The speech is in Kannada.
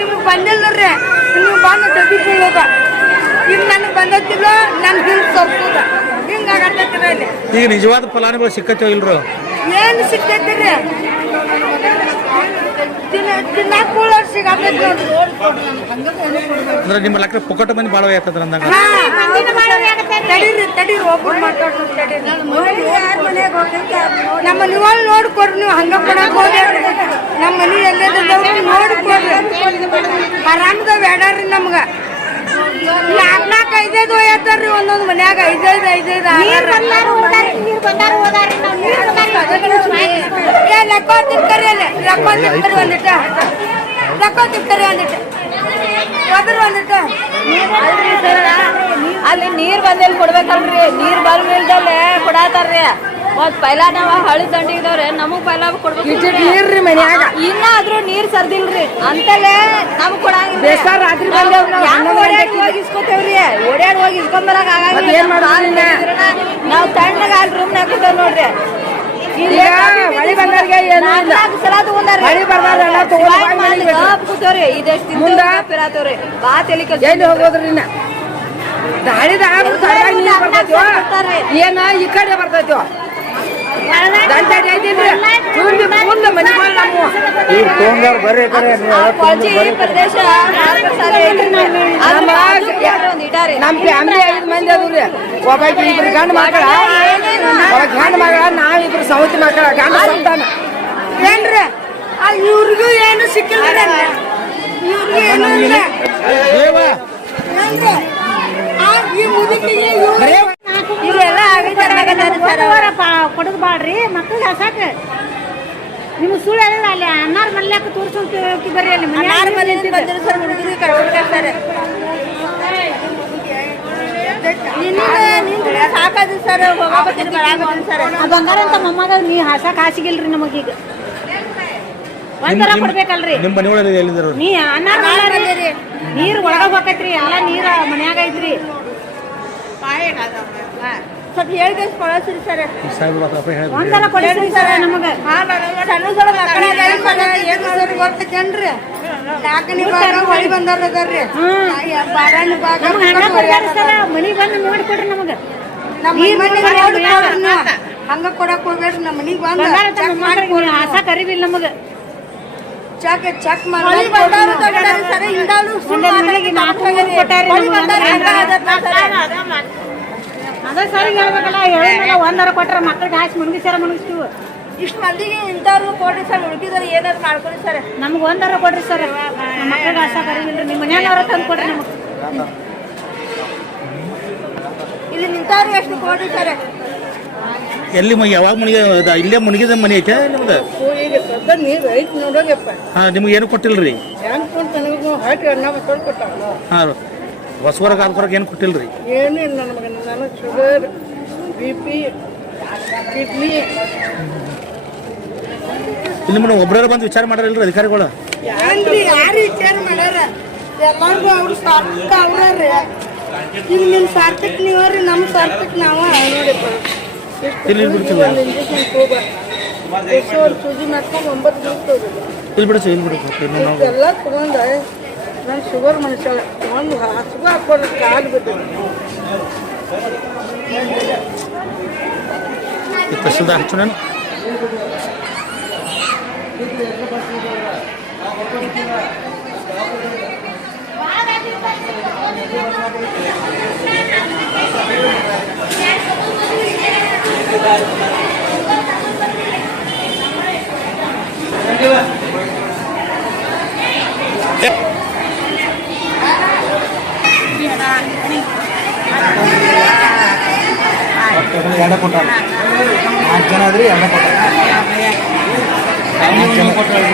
ನಿಮ್ಗೆ ಬಂದಿಲ್ಲರಿ, ನೀವು ಬಂದು ಡಬ್ಬಿ ಬೀಳೋದ. ಈಗ ನನಗೆ ಬಂದಿಲ್ಲ, ನನ್ ಹಿಂಗೆ ತಪ್ಪುದ ಹಿಂಗಾಗತ್ತೈತ್ರಿ. ಅಲ್ಲಿ ಈಗ ನಿಜವಾದ ಫಲಾನುಭವಿ ಸಿಕ್ಕತ್ತೋ ಇಲ್ರು? ಏನು ಸಿಕ್ಕೈತಿರಿ? ತಿನ್ನಾಕ ಕೂಳರ್ ಸಿಗತೈತಿ ನೋಡ್ರಿ. ಅಂದ್ರೆ ನಿಮ್ಮ ಲೆಕ್ಕ ಪುಕ್ಕಟ ಮಂದಿ ಭಾಳ ಆಯ್ತದ್ರ ಅಂದಂಗ. ತಡೀರಿ ಒಬ್ಬರು ಮಾತಾಡ್ರಿ. ನಮ್ಮ ಮನೆಗಳು ನೋಡ್ಕೊಡ್ರಿ, ನೀವು ಹಂಗ ಕೊಡಕ್ ಹೋಗ್ರಿ. ನಮ್ಮ ಮನೆ ಎಲ್ಲದವ್ರು ನೋಡ್ಕೊಡ್ರಿ. ಆರಾಮದ ಬೇಡ್ರಿ ನಮ್ಗ. 4-4 5-5 ಒಯ್ಯತ್ತಾರ್ರಿ ಒಂದೊಂದು ಮನ್ಯಾಗ. 5-5 ಲೆಕ್ಕ ತಿಂತಾರಿ. ಅಲ್ಲಿ ಲೆಕ್ಕ ತಿಂತಾರಿ ಒಂದಿಟ್ಟ, ಲೆಕ್ಕ ತಿಂತಾರಿ ಒಂದಿಟ್ಟು ಅದ್ರ ಒಂದಿಟ್ಟು. ಅಲ್ಲಿ ನೀರ್ ಬಂದಲ್ಲಿ ಕೊಡ್ಬೇಕಲ್ರಿ, ನೀರ್ ಬಂದಿಲ್ದಲ್ಲೇ ಕೊಡತಾರ್ರಿ. ಮತ್ ಪೈಲಾ ನಾವ್ ಹಳಿ ದಂಡಿದವ್ರೆ ನಮಗ್ ಪೈಲಾ ಕೊಡ್ಬೇಕು. ನೀರ್ರಿ ಮನ್ಯಾಗ ಇನ್ನಾದ್ರೂ ನೀರ್ ಸರ್ದಿಲ್ರಿ ಅಂತಲೇ ನಮಗ್ ಕೊಡಂಗಿಲ್ಲ. ರಾತ್ರಿ ಹೋಗಿ ಇಸ್ಕೊತೇವ್ರಿ, ಓಡ್ಯಾಡ್ ಹೋಗಿ ಇಸ್ಕೊಂಬರಕ್ ಆಗಂಗಿಲ್ಲ. ನಾವ್ ತಣ್ಣಗ ಅಲ್ಲಿ ರೂಮ್ನಾಗ ಕೂತೇವ್ ನೋಡ್ರಿ. ಕೂತೇವ್ರಿ ಇದೆಷ್ಟು ತಿಂತೇವ್ರಿ ಬಾ ತೆಲಿ ಹೋಗೋದ್ರಿ. ಏನ ಈ ಕಡೆ ಬರ್ತೈತೋ ಪ್ರದೇಶ ನಮ್ ಫ್ಯಾಮಿಲಿ 5 ಮಂದಿ ಅದ್ರಿ. ಒಬ್ಬಾಕಿ 2 ಗಂಡು ಮಕ್ಕಳ, ಗಂಡು ಮಗಳ, ನಾವಿಬ್ರು ಸೌತಿ ಮಕ್ಕಳ. ಗಂಡ ಸಂತಾನ ಏನ್ರಿ? ಇವ್ರಿಗೂ ಏನು ಸಿಕ್ಕಿಲ್ಲ, ಇವ್ರಿಗೂ ಏನು ಇಲ್ಲ. ಈ ಮುದುಕಿಗೆ ಇವೆಲ್ಲ ಕೊಡದ್ ಬಾಳ್ರಿ ಮಕ್ಳಿಗೆ ಹಸಾಕ. ನಿಮ್ಗೆ ಸುಳ್ಳು ಹೇಳಿಲ್ಲ. ಅಲ್ಲಿ ಅನ್ನಾರ ಮಲ್ಯಾಕ ತೋರ್ಸೋಕೆ ಬರ್ರಿ. ಅಲ್ಲಿ ಅನ್ನಾರ ಮನೆ ಸರ್ ಹುಡುಗರಿಗೆ ಕಳ್ಕೊಡ್ತಾರೆ. ಸಾಕಾದ್ರಿ ಸರ್, ಹೋಗಬೇಕಿದ್ರೆ ಬರಾಕತ್ತೀನಿ ಸರ್. ಬಂಗಾರ ಅಂತ ಮೊಮ್ಮಗ ನೀ ಹಸಾಕ ಹಾಸಿಗಿಲ್ರಿ ನಮಗೀಗ. ಒಂಥರ ಕೊಡ್ಬೇಕಲ್ರಿ. ನಿಮ್ಮ ಮನೆಯೊಳಗೆ ಎಲ್ಲಿದ್ರು? ನೀ ಅನ್ನಾರ ನೀರ್ ಒಳಗ ಹೋಗತ್ರಿ, ಎಲ್ಲ ನೀರ ಮನ್ಯಾಗ ಐತ್ರಿ. ಸ್ವಲ್ಪ ಹೇಳ್ರಿ ಸರ್. ಒಂದರ ಕೊಡ್ರಿ ಸರ್ ನಮಗ. ಸಣ್ಣ ಸಣ್ಣ ಮಕ್ಕಳ ಗೊತ್ತೇನ್ರಿ? 4ನೇ ಭಾಗ ಹೊಳಿ ಬಂದಾರ್ರಿ. ಮನಿ ಬಂದು ನೋಡ್ಕೊಡ್ರಿ ನಮಗ. ಹಂಗ ಕೊಡಕ್ ಹೋಗ್ಬೇಡ್ರಿ. ನಮ್ಮ ಮನಿಗ್ ಬಂದ ಹಸ ಕರಿಬಿಲ್ಲ ನಮಗ. ಚೆಕ್ ಮಾಡಿ ಅದ ಸರಿ ಹೇಳ್ಬೇಕಲ್ಲ. ಹೇಳಿದ್ಮೇಲೆ 1 ಕೊಟ್ರ ಮಕ್ಳಿಗೆ ಹಾಸಿ ಮುನ್ಗಿಸ್ಯಾರ ಮುನ್ಗಿಸ್ತೀವಿ. ಇಷ್ಟು ಮಂದಿಗೆ ಇಂಥವ್ರು ಕೊಡ್ರಿ ಸರ್. ಹುಡುಗಿದ್ರೆ ಏನಾದ್ರು ಮಾಡ್ಕೊಡಿ ಸರ್. ನಮ್ಗೆ 1 ಕೊಡ್ರಿ ಸರ್. ನಮ್ಮ ಮಕ್ಳಿಗೆ ಹಸ ಕರಿಬಿಲ್ರಿ. ನಿಮ್ಮ ಮನೆಯವ್ರ ತಂದು ಕೊಡ್ರಿ ನಮಗ್. ಇಲ್ಲಿ ನಿಂತವ್ರು ಎಷ್ಟು ಕೊಡ್ರಿ ಸರ್? ಎಲ್ಲಿ ಯಾವಾಗ ಮುನಿಗೆ? ಇಲ್ಲೇ ಮುನಿಗಿದ ಮನೆ ಐತೆ ನಿಮ್ದು? ನೀರು ಐತಿ ನೋಡೋಗಪ್ಪ. ನಿಮ್ಗೆ ಏನು ಕೊಟ್ಟಿಲ್ರಿ? ಹಾಂ, ಹೊಸವರ್ಗ ಆದ್ಕೊರಗೆ ಏನು ಕೊಟ್ಟಿಲ್ರಿ? ಏನು ಇಲ್ಲ ನಮಗೆ. ನನಗೆ ಶುಗರ್, BP, ಕಿಡ್ನಿ. ಇಲ್ಲಿ ನಿಮ್ಮನ್ನ ಒಬ್ಬರೇ ಬಂದು ವಿಚಾರ ಮಾಡ್ರಲ್ರಿ ಅಧಿಕಾರಿಗಳು? ಯಾರು ವಿಚಾರ ಮಾಡ್ಯಾರ? ಎಲ್ಲಾರ್ಗು ಅವ್ರು ಸಾರ್ಥಕ ಅವ್ರಿ. ಈಗ ನಿಮ್ ಸಾರ್ಥಕ ನೀವ್ರಿ, ನಮ್ಮ ಸಾರ್ಥಕ ನಾವ ನೋಡಿಪ್ಪ. ಇಂಜೆಕ್ಷನ್ ಸೂಜಿ ಮಾಡ್ಕೊಂಡು 9 ದಿವಸ ಎಲ್ಲ ತಗೊಂಡ. ನಾನು ಶುಗರ್ ಮನುಷ್ಯ, ಒಂದು ಹಸುಗ ಹಾಕೋದು ಕಾಲು ಬಿದ್ದು ಕಸದ ಹಚ್ಚು ನಾನು. ಎರಡು ಕೊಟ್ಟಾರ. 4 ಜನ ಆದ್ರಿ, 2 ಕೊಟ್ಟಾರ. 4 ಜನ ಕೊಟ್ಟಾರ.